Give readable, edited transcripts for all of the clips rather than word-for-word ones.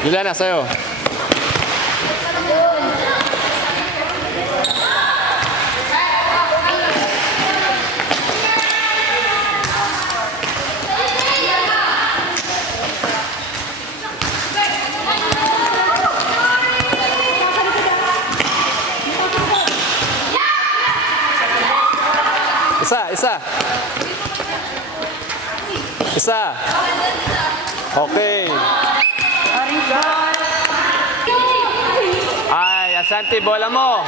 Juliana, sa'yo. Isa. Okay. Ay, Ashanti, bola mo.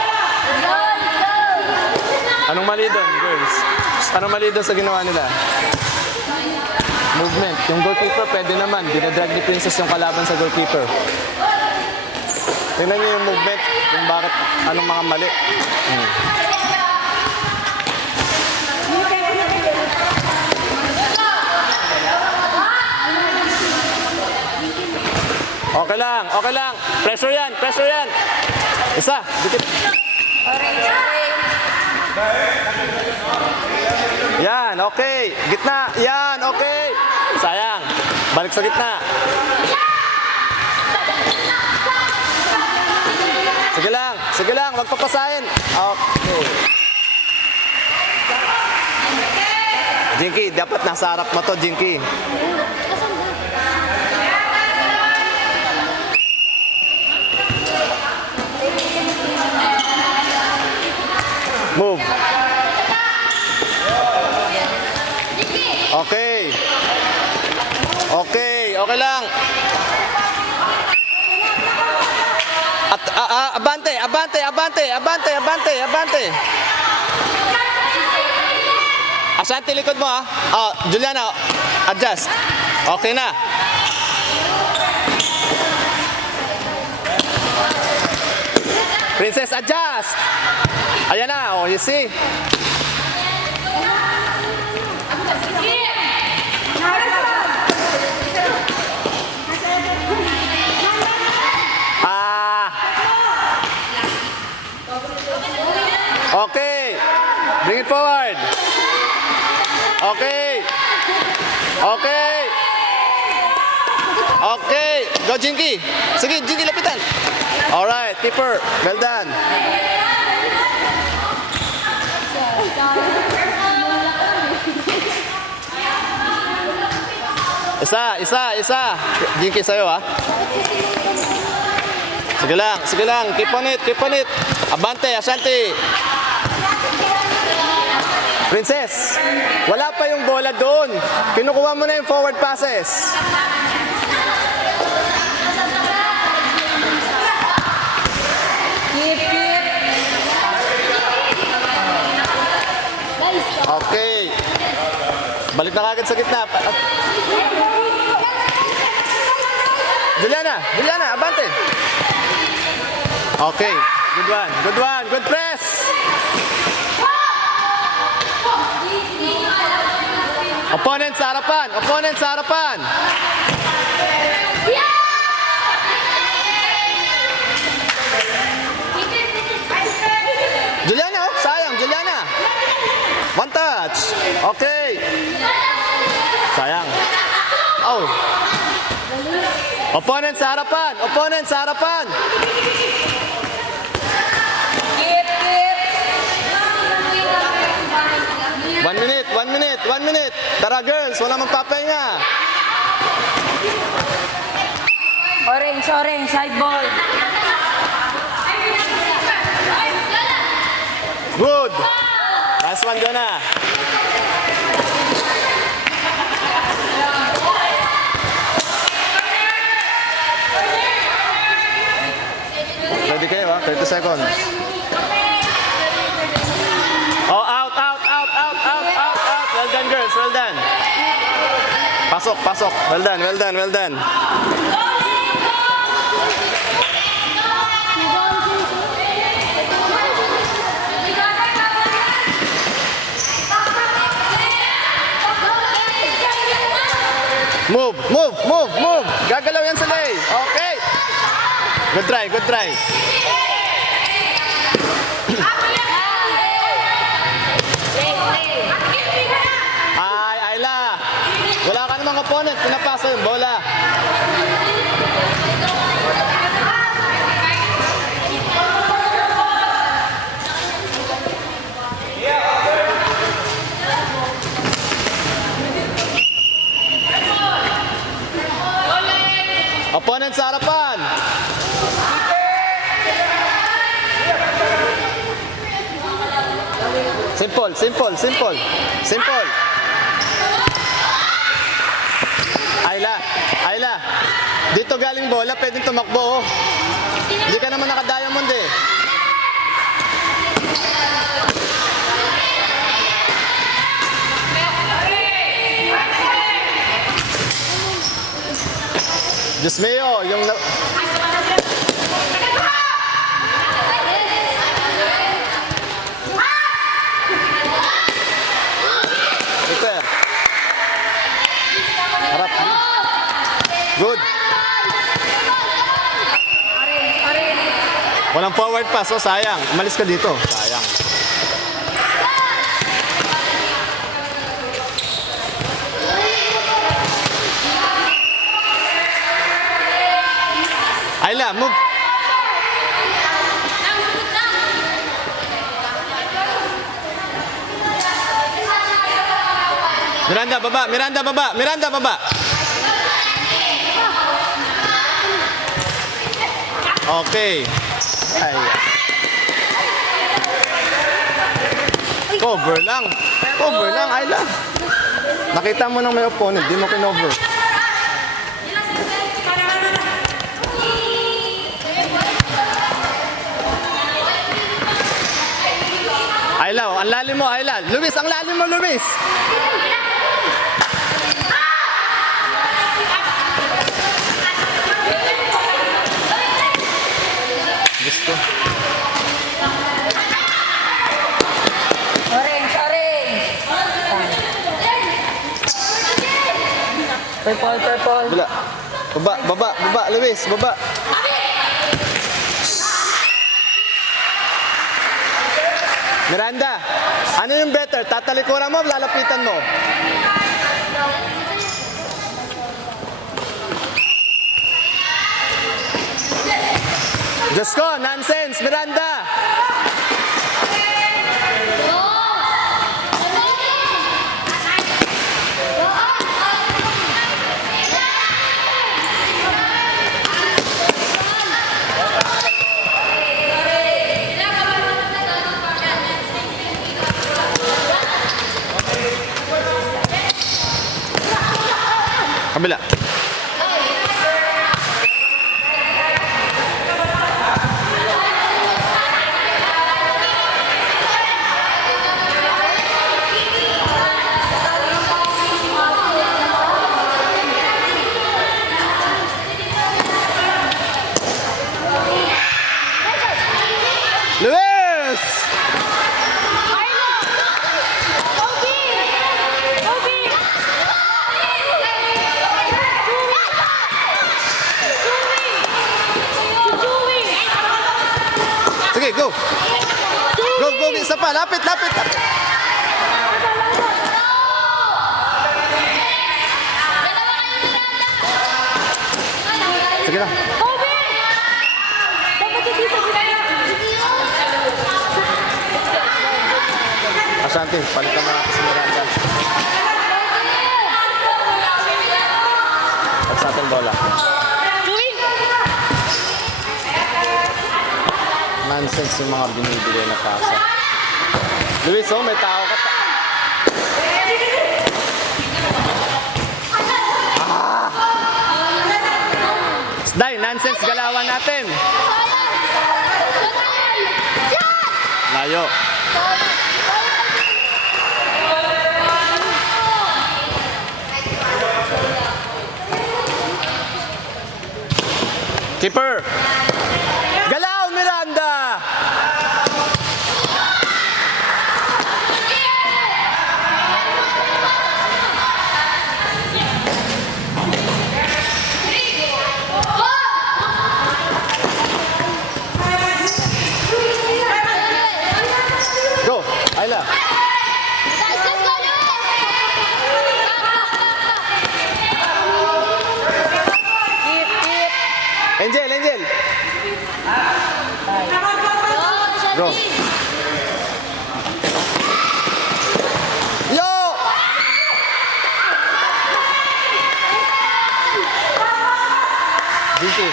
Anong mali doon, girls? Anong mali doon sa ginawa nila? Movement. Yung goalkeeper, pwede naman. Dinadrag ni Princess yung kalaban sa goalkeeper. Tingnan niyo yung movement, kung bakit, anong mga mali. Okay lang. Pressure yan. Isa, dikit. Yan, okay. Gitna, yan, okay. Sayang. Balik sa gitna. Sige lang, wag papasahin. Okay. Jinky, dapat nasa harap mo to, Jinky. Move. Okay lang. At abante. Ashanti, likod mo ah. Juliana, adjust. Okay na. Princess, adjust. Ayan na, you see? Okay. Bring it forward. Okay. Go, Jinky. Sige, Jinky, lapitan. Alright, keeper. Well done. Isa. Jinky, sa'yo ha. Sige lang. Keep on it. Abante, Ashanti. Princess, wala pa yung bola doon. Kinukuha mo na yung forward passes. Okay. Balik na kagad sa gitna. Juliana, abante. Okay, good one. Good press. Opponent sa harapan. Juliana, sayang, Juliana. One touch. Okay. Sayang. Oh. Opponent sa harapan. One minute. Tara girls, wala magpapahinga. Orange, side ball. Good. Last one, Jonah. Ready kayo ha? 30 seconds. Oh, out. Well done, girls. Well done. Pasok. Well done. Move. Gagalaw yan sila eh. Okay. Good try. Ayla. Wala ka namang opponent. Pinapasa yung bola. Opponent sa harapan. Simple, simple, simple. Simple. Ayla, Ayla. Dito galing bola, pwedeng tumakbo. Oh. Hindi ka naman naka-diamond eh. Diyos mio, yung... Super. Harap. Good. Walang forward pass, oh sayang. Umalis ka dito. Sayang. Ayla, move. Miranda, baba. Miranda, baba. Miranda, baba. Okay. Ay. Cover lang. Cover lang, Ayla. Nakita mo nang may opponent, di mo kinover. Ayla, oh, ang lalim mo, Ayla. Luis, ang lalim mo, Luis. Gusto. Orange, orange. Purple, purple. Bula. Baba, baba, baba, Luis, baba. Miranda, ano yung better? Tatalikuran mo, lalapitan mo. Diyos ko, nonsense, Miranda. Kabila. Luis! Sige, go! Go, go, isa pa. Lapit, lapit, lapit. Sige lang. Asante, palitan na natin si Miranda. At sa ating bola. Nonsense yung mga binibigay na pasa. Luis, oh, may tao ka pa. Day, nonsense galawan natin. Layo. Keeper. Galaw, Miranda. Go, Ayla. Angel, Angel. Go. Yo! Dito Jinky.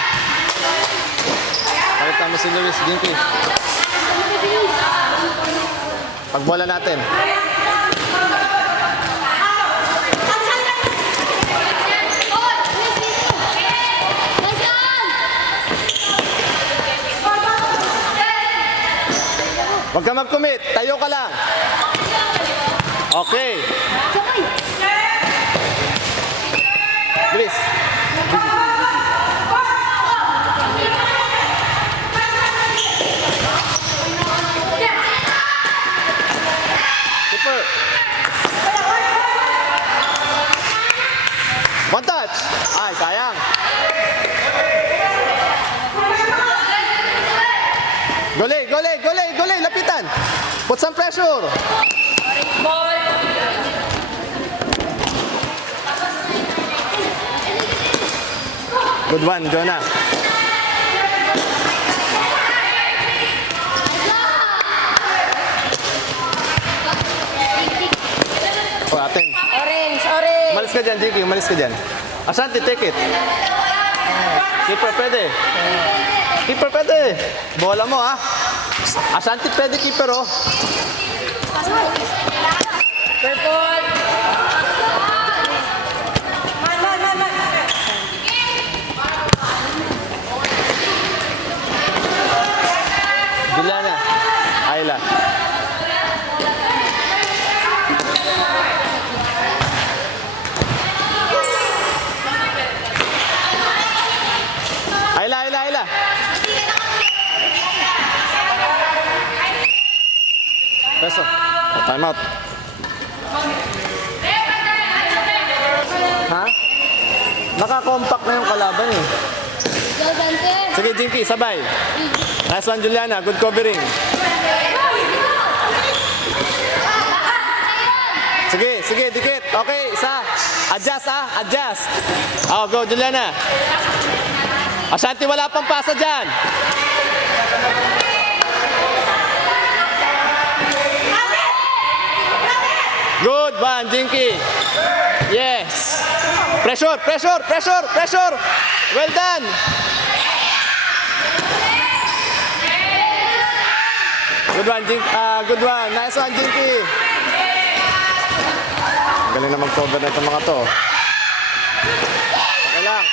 Pakita mo si Luis, Jinky. Pagbola natin. Huwag ka mag-commit. Tayo ka lang. Okay. Bilis. Keeper. One touch. Ay, sayang. Gole, gole, gole, gole. Lapitan. Put some pressure. Good one, Jonah. O, atin. Orange, orange. Umalis ka dyan, JK. Umalis ka dyan. Asante, take it. Keeper, pwede. Keeper, pwede. Bola mo, ha? Asante, pwede, keeper, oh. Purple. Juliana. Ayla. Ayla, Ayla, Ayla. Peso. Time out. Ha? Naka-compact na yung kalaban eh. Sige, Jinky, sabay. Nice one, Juliana. Good covering. Sige, sige, dikit. Okay, isa. Adjust, adjust. Oh, go, Juliana. Ashanti, wala pang pasa dyan. Good one, Jinky. Yes. Pressure, pressure, pressure, pressure. Well done. Good one, good one. Nice one, Jinky. Galing na mag-cover na itong mga to. Okay lang.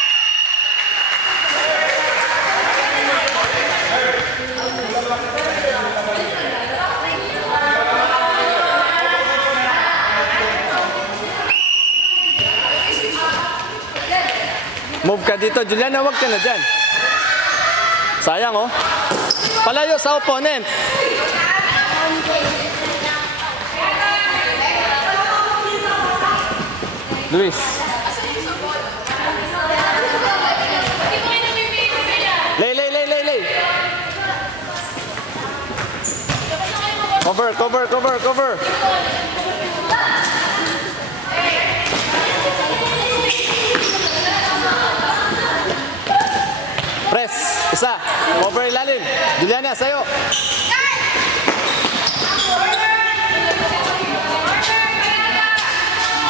Move ka dito, Juliana. Huwag ka na dyan. Sayang, oh. Palayo sa opponent. Luis. Lay, lay, lay, lay, lay. Cover, cover, cover, cover. Press. Isa. Cover ilalim. Juliana, sayo.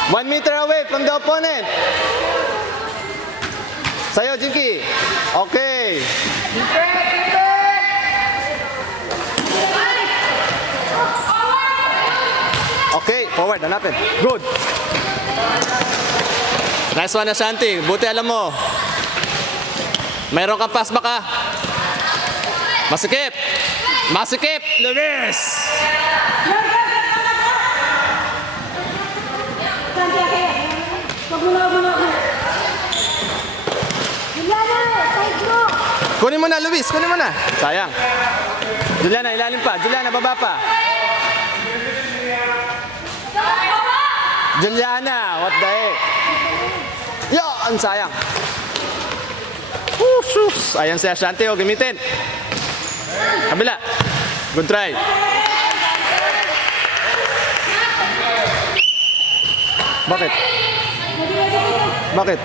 1 meter away from the opponent. Sayo, Jinky. Okay. Okay, forward. Hanapin. Good. Nice one, Ashanti. Buti alam mo. Mayroon kang pass baka. Masikip. Masikip. Luis. Kunin mo na, Luis. Kunin mo na. Sayang. Juliana, ilalim pa. Juliana, baba pa. Juliana, what the heck? Yo, ang sayang. Ayan si Ashanti, o gamitin. Kabila. Good try. Bakit? Bakit?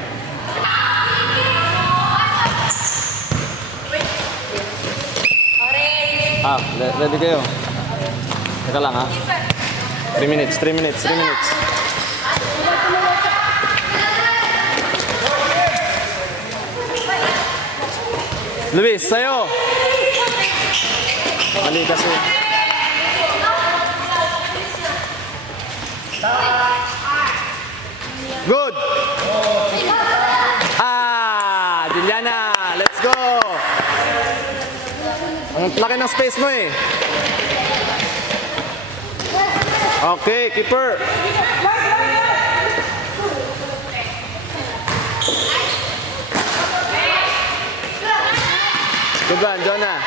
Ready kayo? Teka lang, ha? 3 minutes, 3 minutes, 3 minutes. Luis, sa'yo. Mali kasi. Good. Juliana, let's go. Ang laki ng space mo eh. Okay, keeper. Good one, Jonah.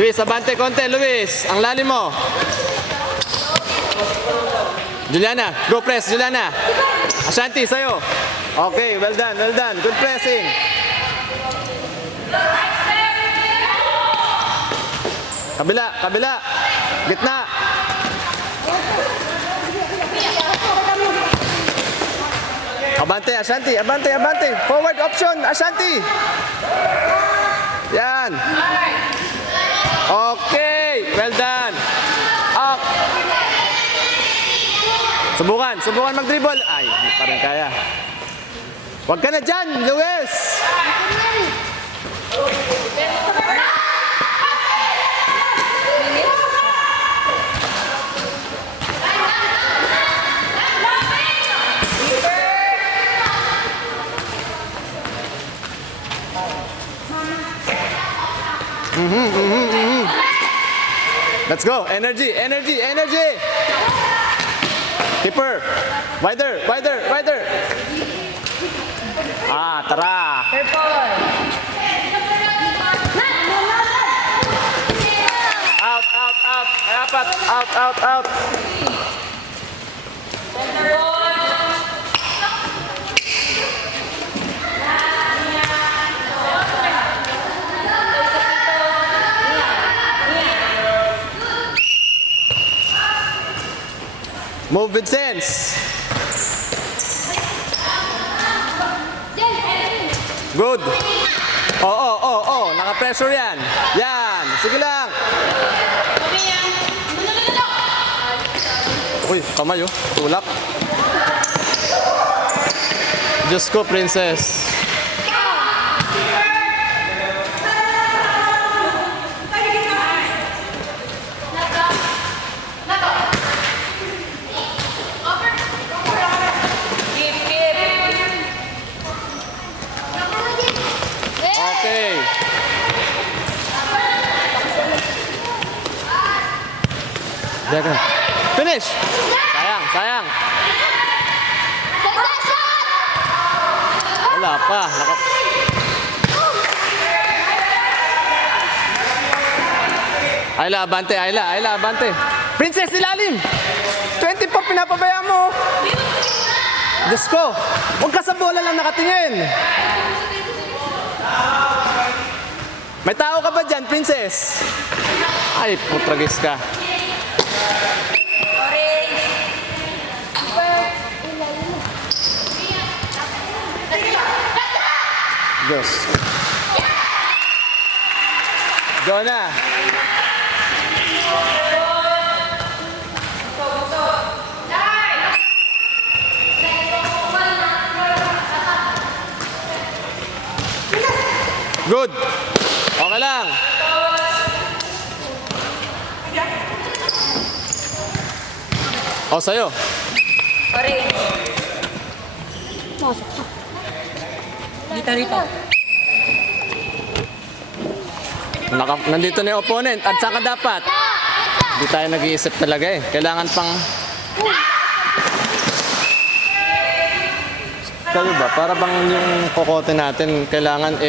Luis, abante konti, Luis. Ang lalim mo. Juliana, go press, Juliana. Ashanti, sa'yo. Okay, well done, well done. Good pressing. Kabila, kabila. Gitna. Abante, Ashanti, abante, abante. Forward option, Ashanti. Yan. Okay, well done. Up. Subukan mag-dribble. Ay, hindi pa rin kaya. Huwag ka na dyan, Luis. Let's go. Energy, energy, energy. Keeper. Wider, wider, wider. Tara. Purple. Out, out, out. Ay, apat. Out, out, out. Move with sense. Good. Naka-pressure yan. Yan. Sige lang. Uy, kamay oh. Tulak. Diyos ko, princess. Okay. Teka. Finish. Sayang, sayang. Wala pa. Ayla, abante. Ayla, abante. Princess, ilalim. 24, pinapabaya mo. Diyos ko. Huwag ka sa bola lang nakatingin. May tao ka ba dyan, princess? Ay, putragis ka. Diyos. Jonah. Good. Okay lang. O, sa'yo. Orange. Dito. Nandito na yung opponent. At saka dapat. Hindi tayo nag-iisip talaga eh. Kailangan pang... Kayo ba? Para bang yung kokote natin, kailangan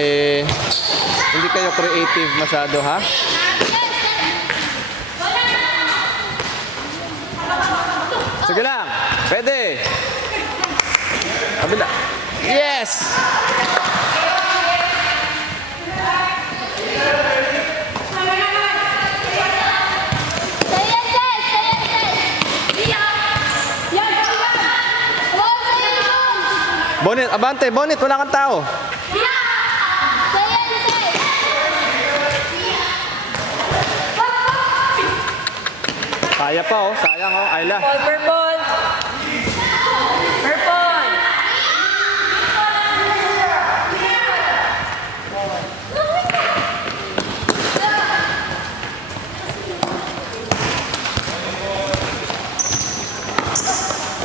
hindi kayo creative masyado, ha? Sige lang. Pwede. Kabila. Yes! Bonit, abante, Bonit, wala kang tao. Kaya pa oh, sayang oh, Ayla. Purple. Purple.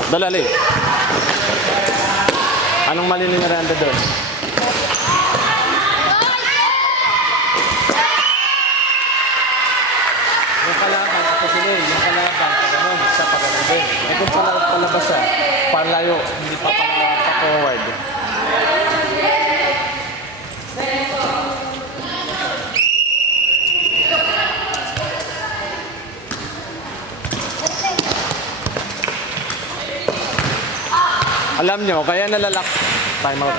Dalali. Anong mali ni Miranda doon? Yung kalaban, ako sila yung kalaban, ganun, sa pagano din. Eh kung palabas siya, palayo, hindi pa pa-forward. Alam nyo, kaya nalalak. Time out.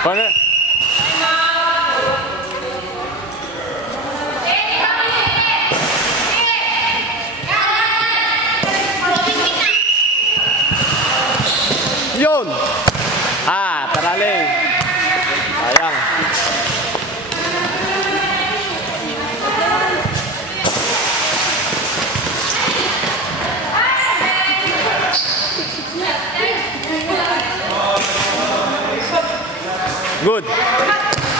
Corner. Yun! Tarali. Sayang. Good.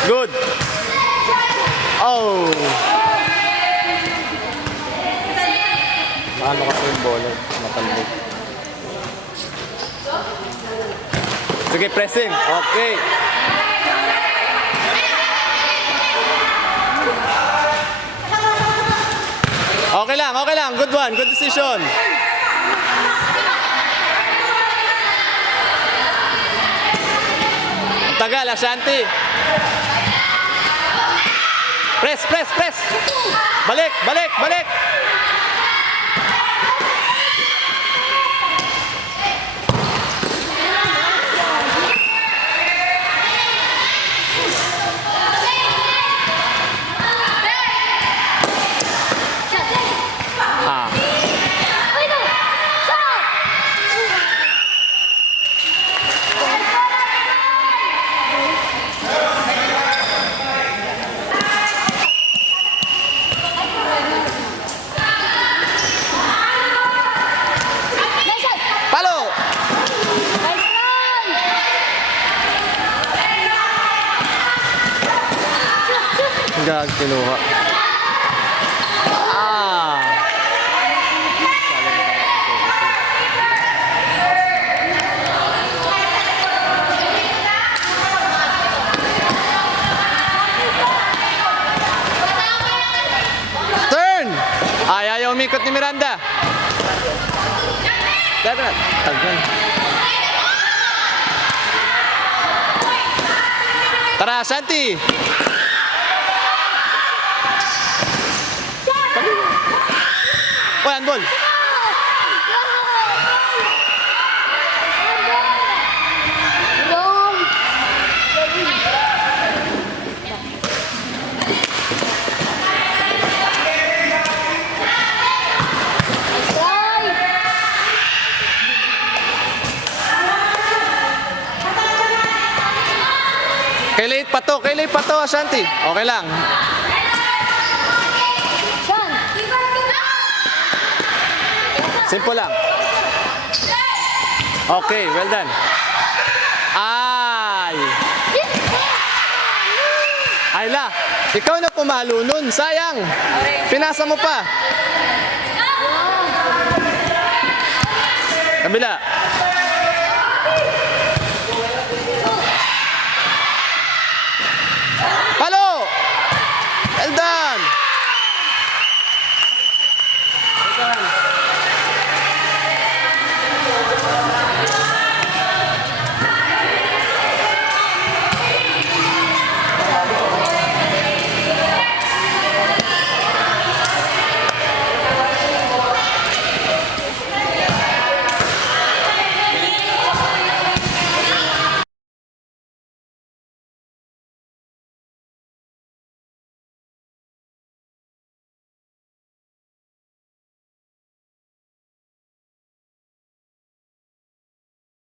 Good. Oh. Ano kasi yung bola? Matandog. Sige, pressing. Okay. Okay lang, okay lang. Good one. Good decision. Ang tagal, Ashanti. Press, press, press. Balik, balik, balik. Gag kinuha. Turn! Ayaw umikot ni Miranda. Dapat. Tagal. Tara, Santi. Oh, handball. Kailan pa to, Ashanti. Okay lang. Simple lang. Okay, well done. Ay! Ayla, ikaw na pumalo nun. Sayang. Pinasa mo pa. Kabila.